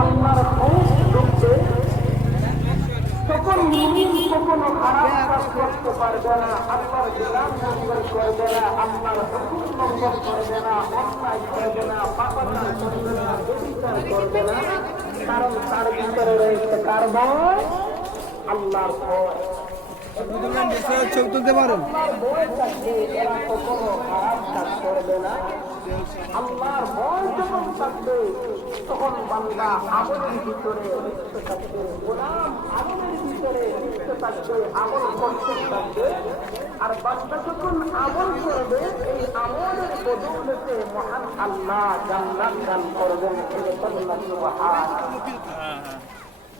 আল্লাহর খোঁজ ঢুকবে তখন মুমিন কখনো খারাপ কাজ করতে পারবে না। আল্লাহর বিধান নম্বর করবে না, আল্লাহর হুকুম নম্বর করবে না, অন্যায় করবে না, পাপাচার করবে না ব্যবিচার করবে না। কারণ তার ভিতরে রয়েছে কার আল্লাহর ভয়। ছবি তুলতে পারো আল্লাহর ভয় থাকবে যখন তখন বান্দা আমলের ভিতরে লিপ্ত থাকবে গোলাম আমলের ভিতরে লিপ্ত থাকবে আমল করতে থাকবে আর বান্দা যখন আমল করবে এই আমলের বদৌলতে মহান আল্লাহ জান্নাত দান করবেন। সুবহান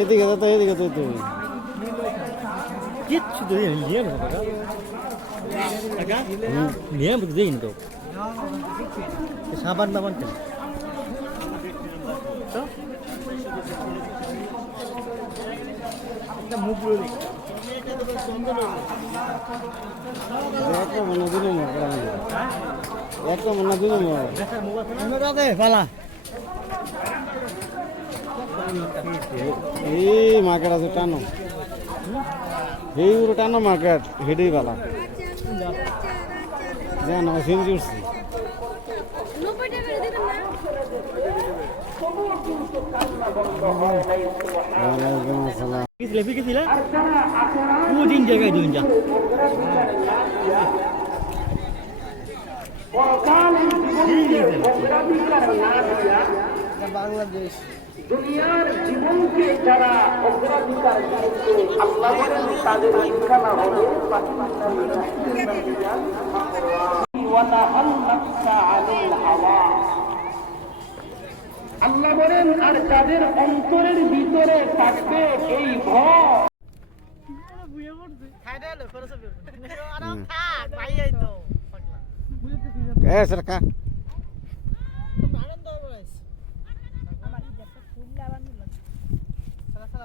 এদিকে তো এদিকে তো তুমি কিচ্ছু তো নিয়ে নিয়ে দেখিনি তো সাবান দাবান কেন? একটা মনে দিল একটা মনে দিল পালা। এই মার্কেট আছে টানো। এই উড়ো টানো মার্কেট হেডেই পালা। জান আমার সিন উঠছি। নব্বই টাকা করে দিবেন না ওয়ালাইকুম আসসালাম। পিছলে পিছলে আর যারা আখেরা দুদিন জায়গায় দুদিন যা বাংলাদেশ। দুনিয়ার জীবনকে যারা অগ্রাধিকার দিয়েছে আল্লাহ বলেন তাদের ঠিকানা হবে আল্লাহ বলেন, আর তাদের অন্তরের ভিতরে থাকবে এই ভয় এ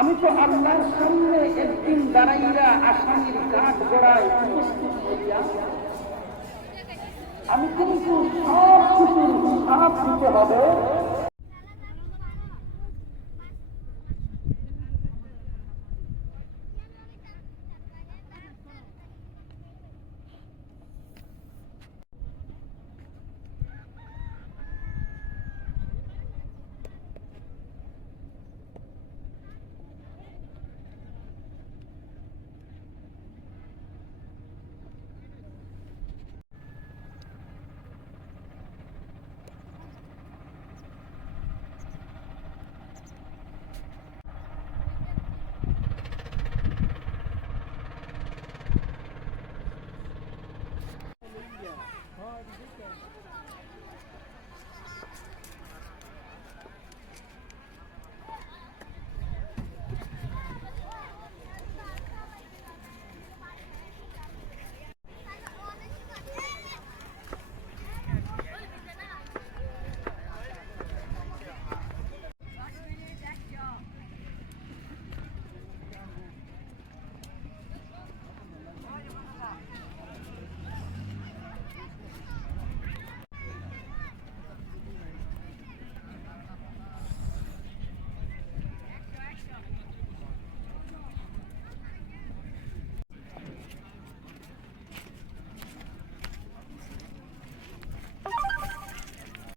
আমি তো আল্লাহর সামনে একদিন দাঁড়াইয়া আসামির কাঠ গড়ায় উপস্থিত হইয়া, আমি কিন্তু সব কিছু হিসাব দিতে হবে।